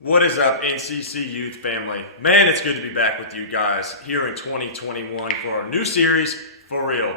What is up, NCC Youth family? Man, it's good to be back with you guys here in 2021 for our new series, For Real.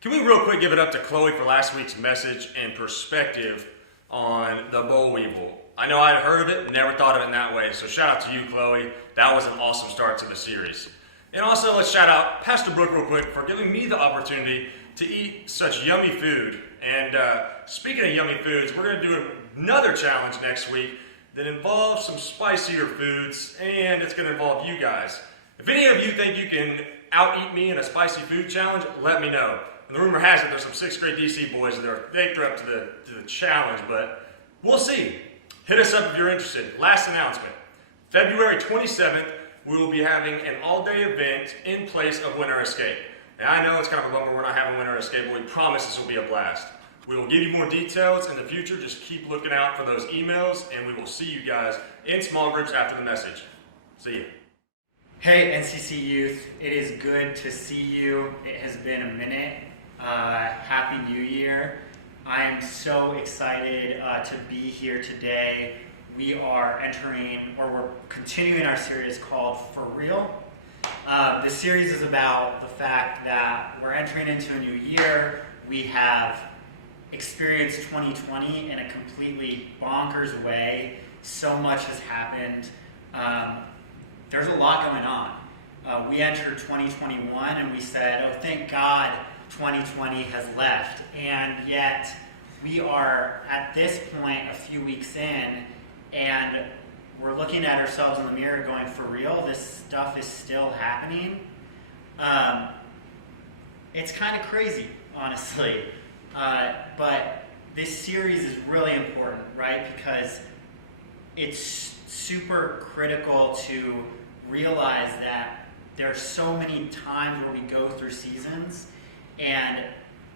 Can we real quick give it up to Chloe for last week's message and perspective on the boll weevil? I know I'd heard of it, never thought of it in that way, so shout out to you, Chloe. That was an awesome start to the series. And also, let's shout out Pastor Brooke real quick for giving me the opportunity to eat such yummy food. And speaking of yummy foods, we're going to do another challenge next week that involves some spicier foods, and it's going to involve you guys. If any of you think you can out-eat me in a spicy food challenge, let me know. And the rumor has it there's some 6th grade DC boys that are up to the challenge, but we'll see. Hit us up if you're interested. Last announcement. February 27th, we will be having an all-day event in place of Winter Escape. And I know it's kind of a bummer we're not having Winter Escape, but we promise this will be a blast. We will give you more details in the future. Just keep looking out for those emails, and we will see you guys in small groups after the message. See you. Hey, NCC Youth. It is good to see you. It has been a minute. Happy New Year. I am so excited to be here today. We are we're continuing our series called For Real. This series is about the fact that we're entering into a new year. We have experienced 2020 in a completely bonkers way. So much has happened. There's a lot going on. We entered 2021 and we said, oh, thank God 2020 has left. And yet we are at this point a few weeks in and we're looking at ourselves in the mirror going, for real, this stuff is still happening? It's kind of crazy, honestly. But this series is really important, right? Because it's super critical to realize that there are so many times where we go through seasons, and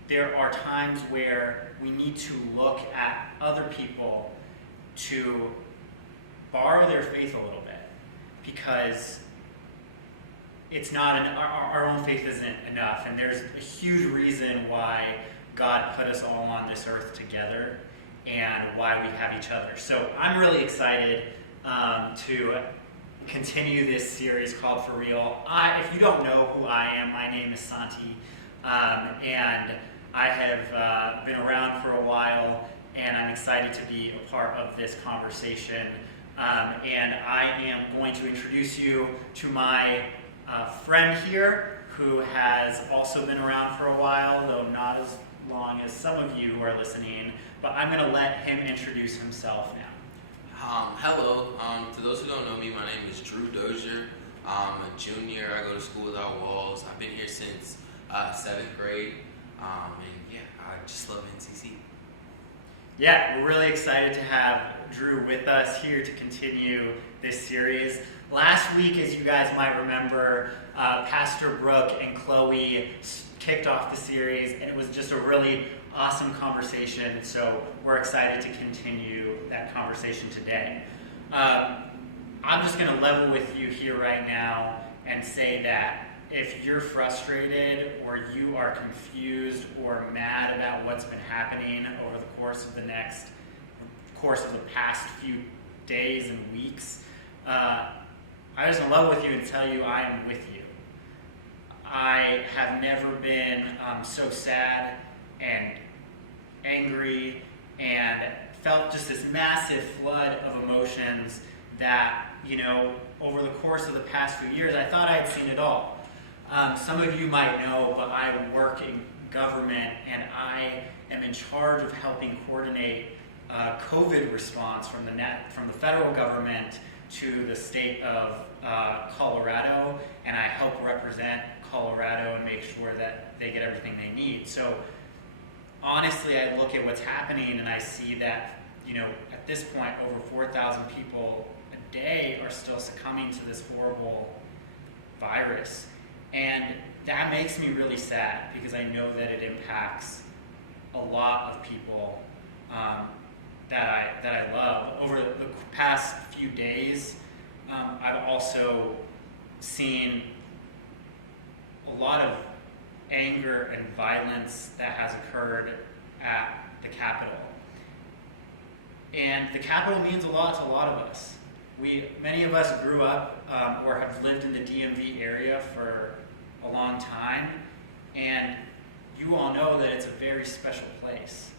there are times where we need to look at other people to borrow their faith a little bit, because it's not our own faith isn't enough, and there's a huge reason why God put us all on this earth together and why we have each other. So I'm really excited to continue this series called For Real. If you don't know who I am, my name is Santi, and I have been around for a while, and I'm excited to be a part of this conversation. And I am going to introduce you to my friend here, who has also been around for a while, though not as long as some of you who are listening, but I'm going to let him introduce himself now. Hello. To those who don't know me, my name is Drew Dozier. I'm a junior. I go to school without walls. I've been here since 7th grade, and yeah, I just love NCC. Yeah, we're really excited to have Drew with us here to continue this series. Last week, as you guys might remember, Pastor Brooke and Chloe kicked off the series, and it was just a really awesome conversation, so we're excited to continue that conversation today. I'm just going to level with you here right now and say that if you're frustrated or you are confused or mad about what's been happening over the course of the past few days and weeks, I just want to level with you and tell you I am with you. I have never been so sad and angry and felt just this massive flood of emotions that, over the course of the past few years, I thought I had seen it all. Some of you might know, but I work in government and I am in charge of helping coordinate COVID response from the federal government to the state of Colorado, and I help represent Colorado and make sure that they get everything they need. So honestly, I look at what's happening and I see that, at this point, over 4,000 people a day are still succumbing to this horrible virus. And that makes me really sad because I know that it impacts a lot of people that I love. Over the past few days, I've also seen a lot of anger and violence that has occurred at the Capitol. And the Capitol means a lot to a lot of us. many of us grew up or have lived in the DMV area for a long time, and you all know that it's a very special place.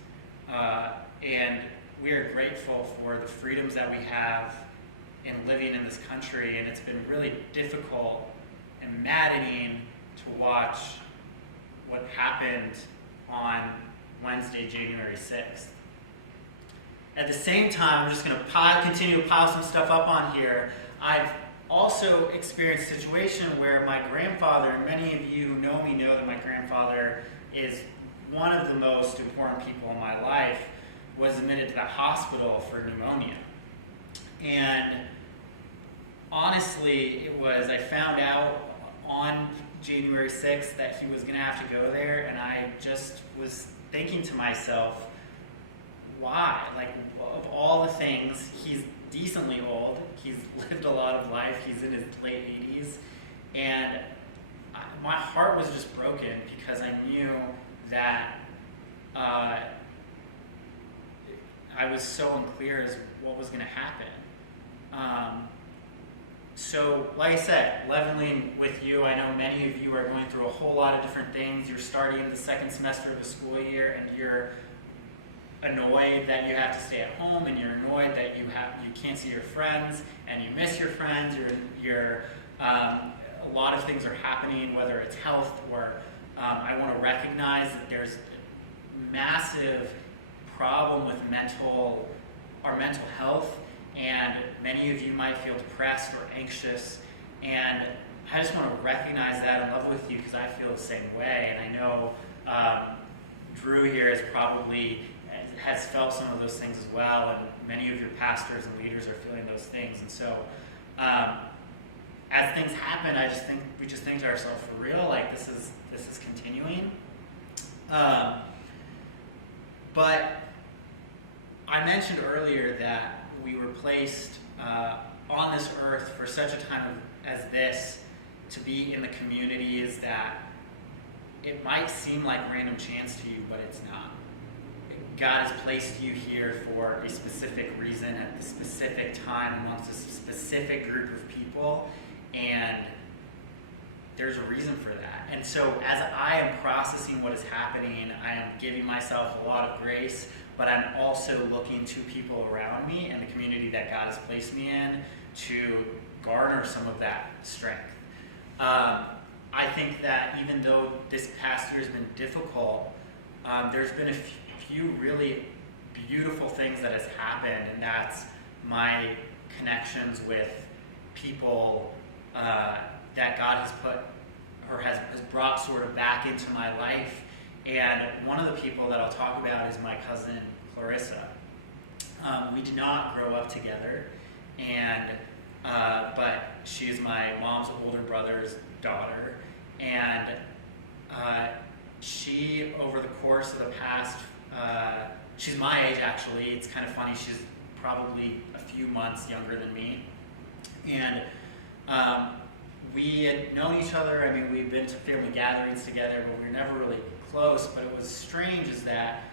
And we are grateful for the freedoms that we have in living in this country, and it's been really difficult and maddening to watch what happened on Wednesday, January 6th. At the same time, I'm just going to continue to pile some stuff up on here. I've also experienced a situation where my grandfather, and many of you who know me know that my grandfather is one of the most important people in my life, was admitted to the hospital for pneumonia. And honestly, I found out on January 6th that he was going to have to go there, and I just was thinking to myself, why? Like, of all the things, he's decently old, he's lived a lot of life, he's in his late 80s, and my heart was just broken because I knew that I was so unclear as what was going to happen. So, like I said, leveling with you, I know many of you are going through a whole lot of different things. You're starting the second semester of the school year, and you're annoyed that you have to stay at home, and you're annoyed that you can't see your friends, and you miss your friends. A lot of things are happening, whether it's health or I want to recognize that there's a massive problem with our mental health, and many of you might feel depressed or anxious, and I just want to recognize that and love with you because I feel the same way, and I know Drew here has felt some of those things as well, and many of your pastors and leaders are feeling those things, and so as things happen, we just think to ourselves, for real, like this is continuing. But I mentioned earlier that we were placed on this earth for such a time as this to be in the communities that it might seem like random chance to you, but it's not. God has placed you here for a specific reason at a specific time amongst a specific group of people, and there's a reason for that. And so as I am processing what is happening, I am giving myself a lot of grace, but I'm also looking to people around me and the community that God has placed me in to garner some of that strength. I think that even though this past year has been difficult, there's been a few really beautiful things that has happened, and that's my connections with people that God has put or has brought sort of back into my life. And one of the people that I'll talk about is my cousin Clarissa. We did not grow up together, and but she is my mom's older brother's daughter, and she, over the course of the past, she's my age actually. It's kind of funny. She's probably a few months younger than me, and we had known each other. I mean, we've been to family gatherings together, but we were never really close. But it was strange is that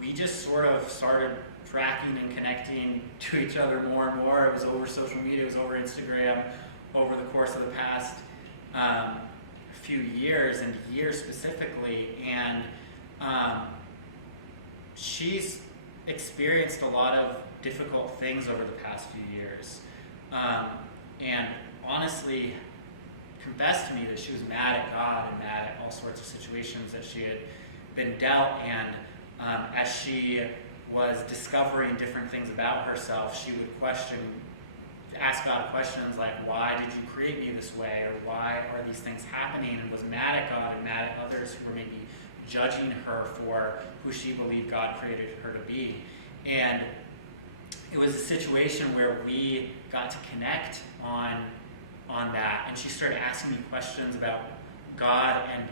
we just sort of started tracking and connecting to each other more and more. It was over social media, it was over Instagram, over the course of the past few years and years specifically. And she's experienced a lot of difficult things over the past few years. And honestly confessed to me that she was mad at God and mad at all sorts of situations that she had been dealt. And as she was discovering different things about herself, she would ask God questions like, why did you create me this way? Or why are these things happening? And was mad at God and mad at others who were maybe judging her for who she believed God created her to be. And it was a situation where we got to connect on that, and she started asking me questions about God. And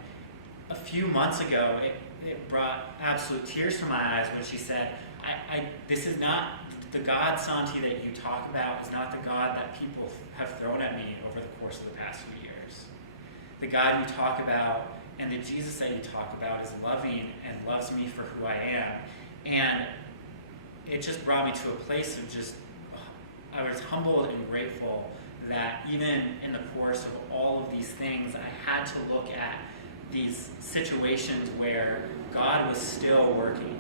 a few months ago, it brought absolute tears to my eyes when she said, this is not the God, Santi, that you talk about is not the God that people have thrown at me over the course of the past few years. The God you talk about and the Jesus that you talk about is loving and loves me for who I am. And it just brought me to a place of just was humbled and grateful that even in the course of all of these things, I had to look at these situations where God was still working.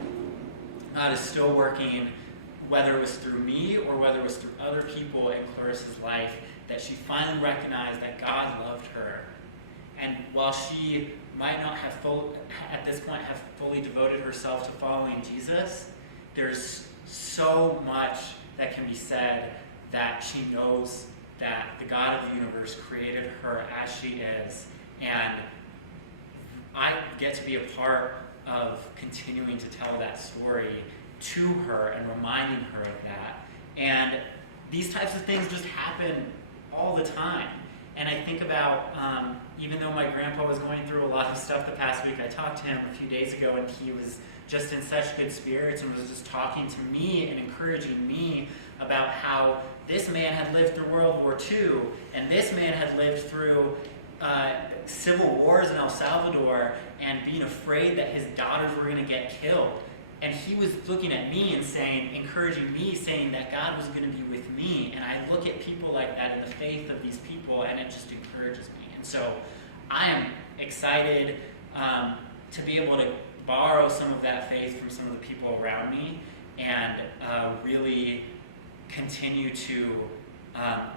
God is still working, whether it was through me or whether it was through other people in Clarissa's life, that she finally recognized that God loved her. And while she might not have at this point have fully devoted herself to following Jesus, there's so much that can be said that she knows that the God of the universe created her as she is, and I get to be a part of continuing to tell that story to her and reminding her of that. And these types of things just happen all the time. And I think about, even though my grandpa was going through a lot of stuff the past week, I talked to him a few days ago, and he was just in such good spirits and was just talking to me and encouraging me about how this man had lived through World War II, and this man had lived through civil wars in El Salvador, and being afraid that his daughters were going to get killed. And he was looking at me and saying, encouraging me, saying that God was going to be with me. And I look at people like that and the faith of these people, and it just encourages me. And so I am excited to be able to borrow some of that faith from some of the people around me, and really continue to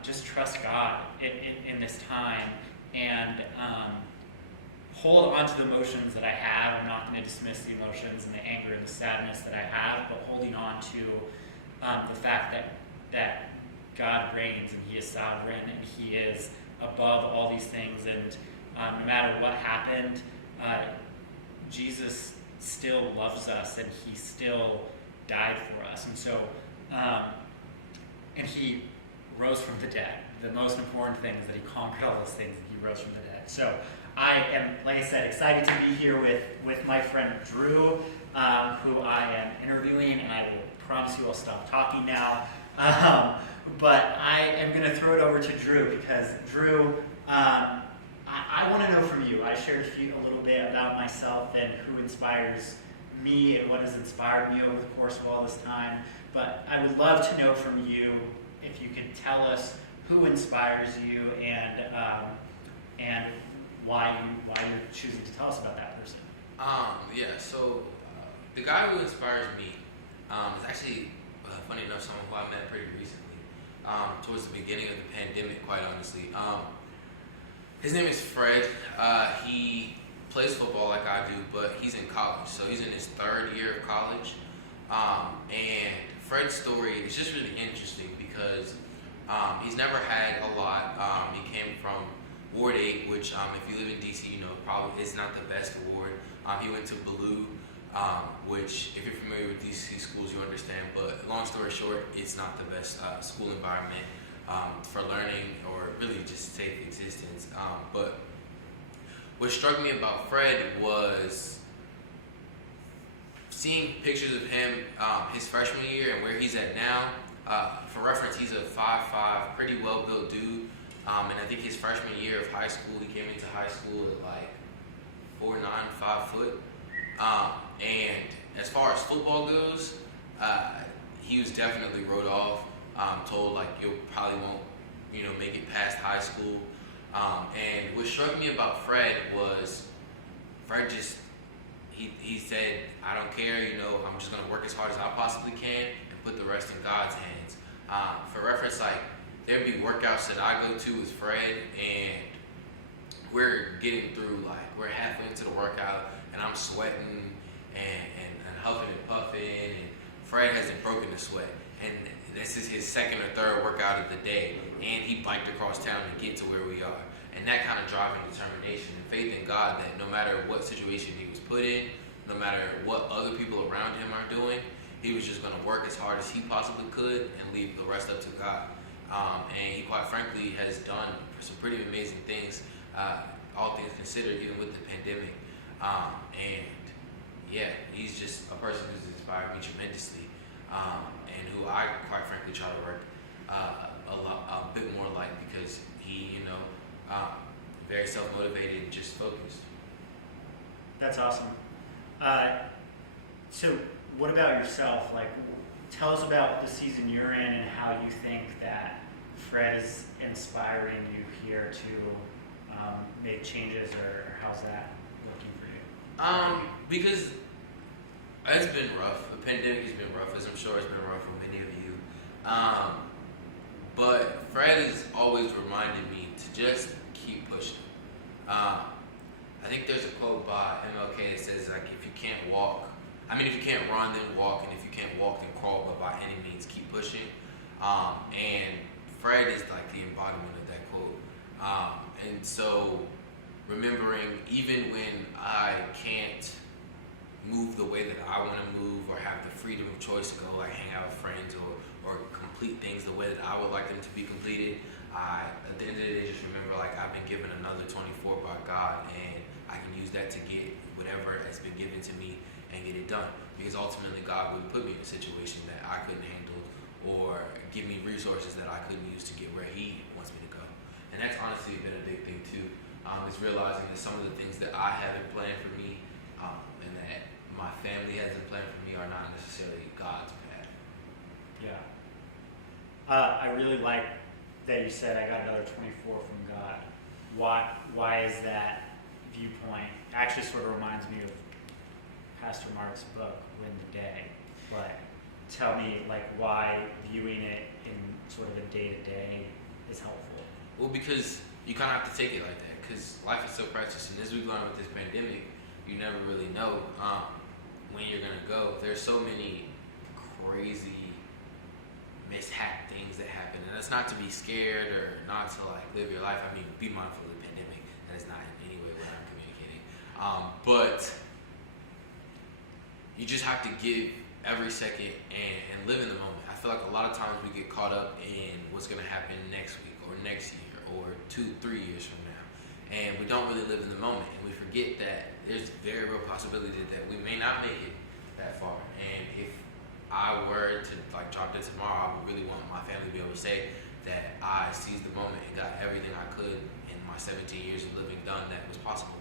just trust God in this time, and hold on to the emotions that I have. I'm not going to dismiss the emotions and the anger and the sadness that I have, but holding on to the fact that God reigns and He is sovereign and He is above all these things. And no matter what happened, Jesus still loves us, and He still died for us. And so, and He rose from the dead. The most important thing is that He conquered all those things, and He rose from the dead. So I am, like I said, excited to be here with my friend Drew, who I am interviewing, and I will promise you I'll stop talking now. But I am going to throw it over to Drew, because Drew, I want to know from you. I shared a little bit about myself and who inspires me and what has inspired me over the course of all this time. But I would love to know from you if you could tell us who inspires you, and why you're choosing to tell us about that person. So the guy who inspires me is actually, funny enough, someone who I met pretty recently, towards the beginning of the pandemic, quite honestly. His name is Fred. He plays football like I do, but he's in college, so he's in his third year of college. And Fred's story is just really interesting because he's never had a lot. He came from Ward 8, which if you live in DC, you know, probably is not the best ward. He went to Ballou, which, if you're familiar with DC schools, you understand. But long story short, it's not the best school environment for learning or really just safe existence. But what struck me about Fred was seeing pictures of him his freshman year and where he's at now. For reference, he's a 5'5", pretty well-built dude. And I think his freshman year of high school, he came into high school at like 4'9", 5 foot. And as far as football goes, he was definitely wrote off. Told like you probably won't, make it past high school. And what struck me about Fred was Fred just he said, I don't care, I'm just gonna work as hard as I possibly can and put the rest in God's hands. For reference, like there'd be workouts that I go to with Fred, and we're getting through, like we're halfway into the workout, and I'm sweating and huffing and puffing, and Fred hasn't broken the sweat, and this is his second or third workout of the day, and he biked across town to get to where we are. And that kind of drive and determination and faith in God that no matter what situation he was put in, no matter what other people around him are doing, he was just going to work as hard as he possibly could and leave the rest up to God. And he quite frankly has done some pretty amazing things, all things considered, even with the pandemic. And yeah, he's just a person who's inspired me tremendously, and who I quite frankly try to work a bit more like, because he, very self-motivated and just focused. That's awesome. So what about yourself? Like, tell us about the season you're in and how you think that Fred is inspiring you here to make changes, or how's that looking for you? Because it's been rough. The pandemic has been rough, as I'm sure it's been rough for many of you. But Fred has always reminded me to just keep pushing. I think there's a quote by MLK that says, like, if you can't run, then walk, and if you can't walk, then crawl, but by any means, keep pushing. And Fred is like the embodiment of that quote. And so, remembering, even when I can't move the way that I want to move, or have the freedom of choice to go like hang out with friends, or complete things the way that I would like them to be completed, at the end of the day, just remember, like, I've been given another 24 by God, and I can use that to get whatever has been given to me and get it done. Because ultimately, God wouldn't put me in a situation that I couldn't handle, or give me resources that I couldn't use to get where He wants me to go. And that's honestly been a big thing too. Is realizing that some of the things that I haven't planned for me, and that my family hasn't planned for me, are not necessarily God's path. Yeah. I really like that you said I got another 24 from God. Why is that viewpoint? Actually sort of reminds me of Pastor Mark's book, Win the Day. But tell me, like, why viewing it in sort of a day-to-day is helpful. Well, because you kind of have to take it like that, because life is so precious, and as we've gone with this pandemic, you never really know when you're going to go. There's so many crazy mishap things that happen, and it's not to be scared or not to like live your life. I mean, be mindful of the pandemic. That is not in any way what I'm communicating. But you just have to give every second and live in the moment. I feel like a lot of times we get caught up in what's going to happen next week or next year or 2-3 years from now, and we don't really live in the moment, and we forget that there's a very real possibility that we may not make it that far. And if I were to like drop dead tomorrow, I would really want my family to be able to say that I seized the moment and got everything I could in my 17 years of living done that was possible.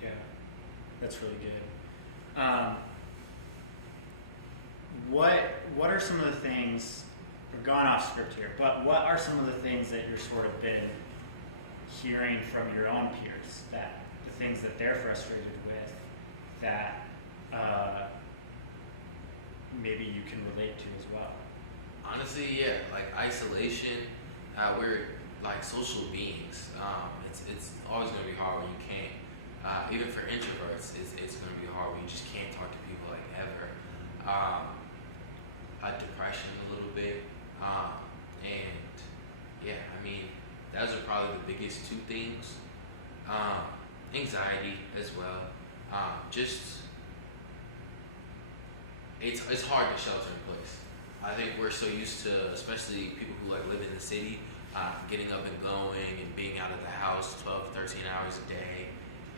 Yeah, that's really good. What are some of the things, we're going off script here, but what are some of the things that you're sort of been hearing from your own peers, that the things that they're frustrated with, that maybe you can relate to as well? Honestly, yeah, like isolation. We're like social beings. It's always going to be hard when you can't. Even for introverts, it's going to be hard when you just can't talk to people like ever. Depression a little bit, and yeah, I mean, those are probably the biggest two things. Anxiety as well. It's hard to shelter in place. I think we're so used to, especially people who like live in the city, getting up and going and being out of the house 12 to 13 hours a day,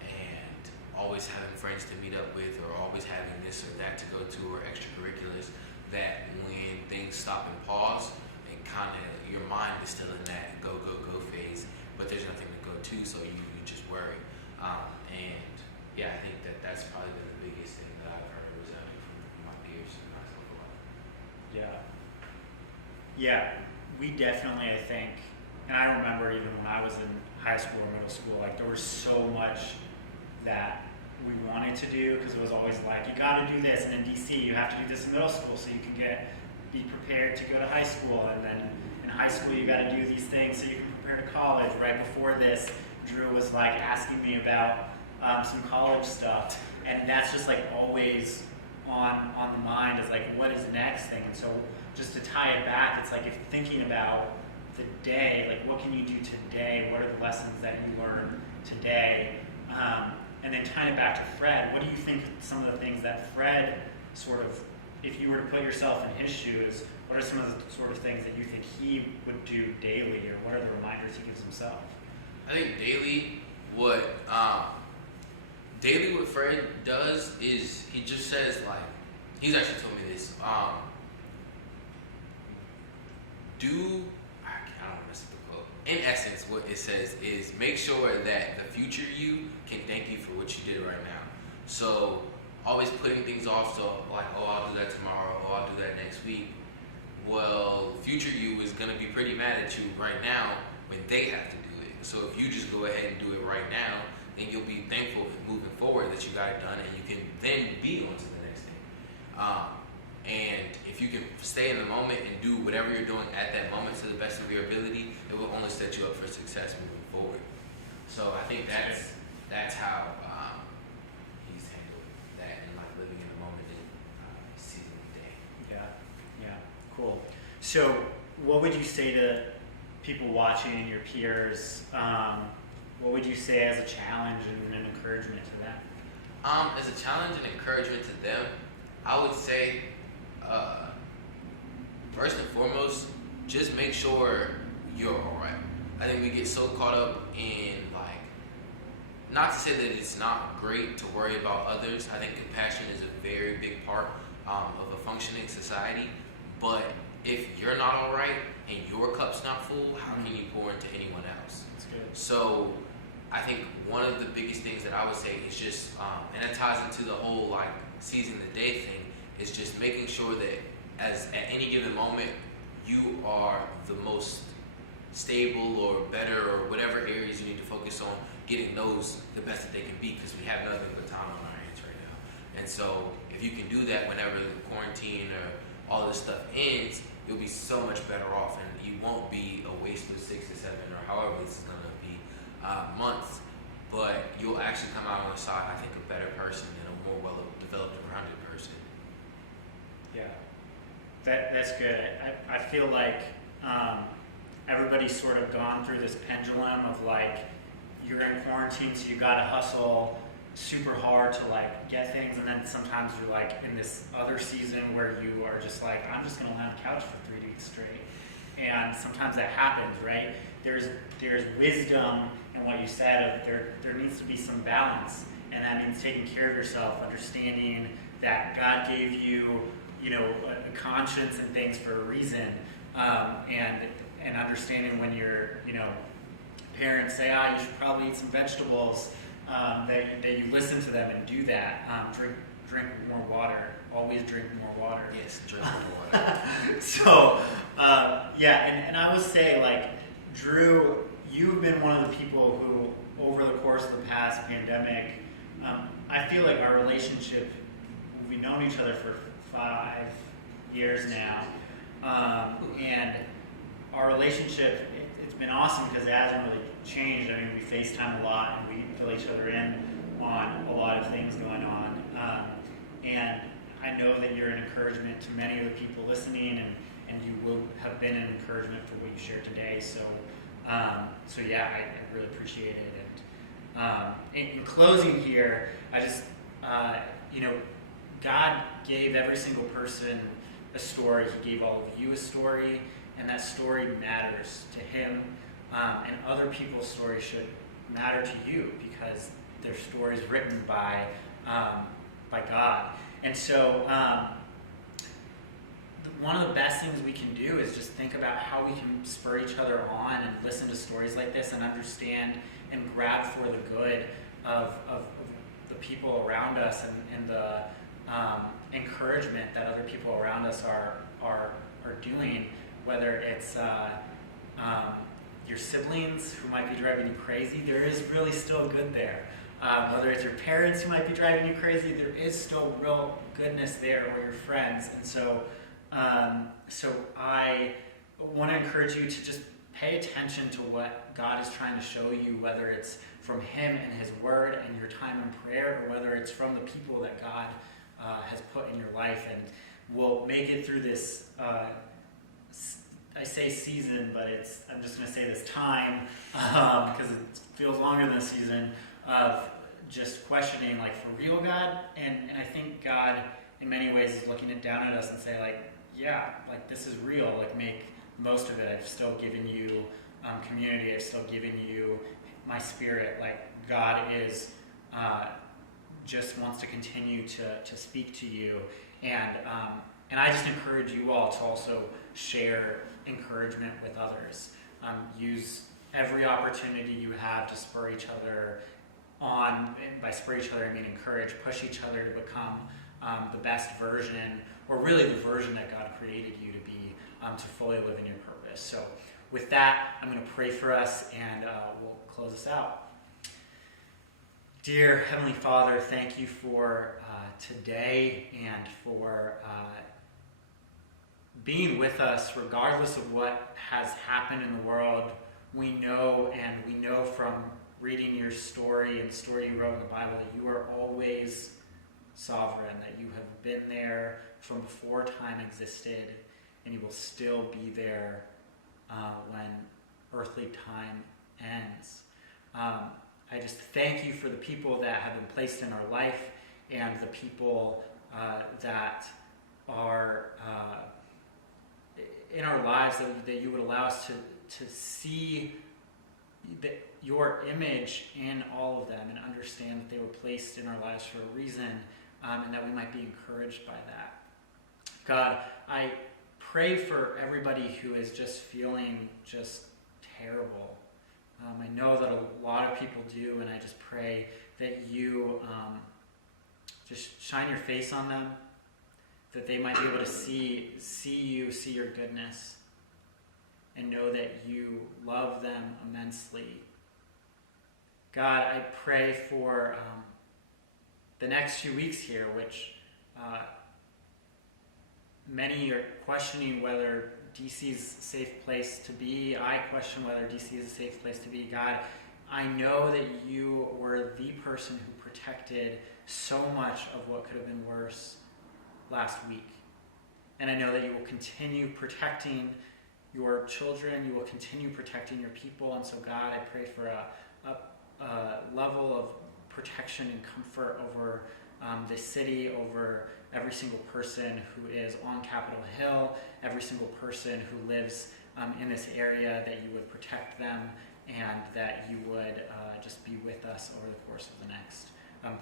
and always having friends to meet up with, or always having this or that to go to, or extracurriculars, that when things stop and pause, and kind of your mind is still in that go phase, but there's nothing to go to, so you just worry. And yeah, I think that's probably been the biggest thing that I've heard resounding from my peers and myself a lot. Yeah, we definitely, I think, and I remember even when I was in high school or middle school, like there was so much that we wanted to do, because it was always like, you got to do this, and in DC you have to do this in middle school so you can be prepared to go to high school, and then in high school you got to do these things so you can prepare to college. Right before this, Drew was like asking me about some college stuff, and that's just like always on the mind, is like, what is the next thing? And so just to tie it back, it's like, if thinking about the day, like what can you do today? What are the lessons that you learned today? And then tying it back to Fred, what do you think some of the things that Fred sort of, if you were to put yourself in his shoes, what are some of the sort of things that you think he would do daily, or what are the reminders he gives himself? I think daily what Fred does is he just says, like, he's actually told me this, I don't want to mess up the quote. In essence, what it says is, make sure that the future you can thank you for what you did right now. So always putting things off, so like, oh, I'll do that tomorrow, oh, speak, well, future you is going to be pretty mad at you right now when they have to do it. So if you just go ahead and do it right now, then you'll be thankful moving forward that you got it done, and you can then be on to the next thing. And if you can stay in the moment and do whatever you're doing at that moment to the best of your ability, it will only set you up for success moving forward. So I think that's how he's handled that, and like living in the moment and seizing the day. Yeah, cool. So what would you say to people watching and your peers? What would you say as a challenge and an encouragement to them? As a challenge and encouragement to them, I would say, first and foremost, just make sure you're alright. I think we get so caught up in, like, not to say that it's not great to worry about others. I think compassion is a very big part of a functioning society. But if you're not alright and your cup's not full, how can you pour into anyone else? That's good. So I think one of the biggest things that I would say is just, and it ties into the whole like seizing the day thing, is just making sure that at any given moment you are the most stable or better or whatever areas you need to focus on, getting those the best that they can be, because we have nothing but time on our hands right now. And so if you can do that whenever the quarantine or all this stuff ends, you'll be so much better off, and you won't be a waste of 6 to 7 or however this is going to be months, but you'll actually come out on the side, I think, a better person and a more well-developed and rounded person. Yeah, that's good. I feel like everybody's sort of gone through this pendulum of like, you're in quarantine, so you gotta hustle super hard to like get things, and then sometimes you're like in this other season where you are just like, I'm just gonna lay on the couch for 3 weeks straight. And sometimes that happens, right? There's wisdom in what you said of there needs to be some balance, and that means taking care of yourself, understanding that God gave you, a conscience and things for a reason, and understanding when your, parents say, you should probably eat some vegetables, that you listen to them and do that. Drink more water. Always drink more water. Yes, drink more water. So, and I would say, like, Drew, you've been one of the people who, over the course of the past pandemic, I feel like our relationship, we've known each other for 5 years now, and our relationship, it's been awesome because it hasn't really changed. I mean, we FaceTime a lot, and we fill each other in on a lot of things going on, and I know that you're an encouragement to many of the people listening, and you will have been an encouragement for what you shared today. So I really appreciate it. And in closing here, I just, God gave every single person a story. He gave all of you a story, and that story matters to Him. And other people's stories should matter to you because their story is written by God. And so one of the best things we can do is just think about how we can spur each other on and listen to stories like this and understand and grab for the good of the people around us and the encouragement that other people around us are doing, whether it's your siblings who might be driving you crazy. There is really still good there. Whether it's your parents who might be driving you crazy, there is still real goodness there, or your friends. And so I want to encourage you to just pay attention to what God is trying to show you, whether it's from Him and His Word and your time in prayer, or whether it's from the people that God has put in your life. And we'll make it through this, I say season, but I'm just going to say this time, because it feels longer than a season, of just questioning, like, for real, God? And I think God, in many ways, is looking down at us and say, like, yeah, like, this is real. Like, make most of it. I've still given you community. I've still given you my Spirit. Like, God is just wants to continue to speak to you. And I just encourage you all to also share encouragement with others. Use every opportunity you have to spur each other on. And by spur each other, I mean encourage, push each other to become the best version or really the version that God created you to be, to fully live in your purpose. So with that, I'm going to pray for us, and we'll close us out. Dear Heavenly Father, thank you for today and for being with us regardless of what has happened in the world. We know from reading your story and the story you wrote in the Bible that you are always sovereign, that you have been there from before time existed, and you will still be there when earthly time ends. I just thank you for the people that have been placed in our life and the people that are in our lives, that you would allow us to see your image in all of them and understand that they were placed in our lives for a reason, and that we might be encouraged by that. God, I pray for everybody who is just feeling just terrible. I know that a lot of people do, and I just pray that you just shine your face on them, that they might be able to see you, see your goodness, and know that you love them immensely. God, I pray for the next few weeks here, which many are questioning whether DC is a safe place to be. I question whether DC is a safe place to be. God, I know that you were the person who protected so much of what could have been worse last week. And I know that you will continue protecting your children. You will continue protecting your people. And so, God, I pray for a level of protection and comfort over this city, over every single person who is on Capitol Hill, every single person who lives in this area, that you would protect them and that you would just be with us over the course of the next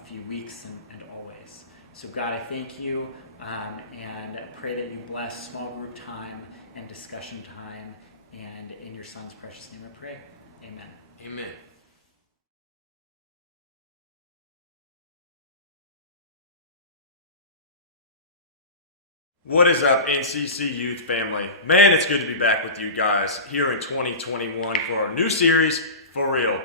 few weeks and always. So God, I thank you and pray that you bless small group time and discussion time, and in your Son's precious name I pray. Amen. Amen. What is up, NCC Youth family? Man, it's good to be back with you guys here in 2021 for our new series, For Real.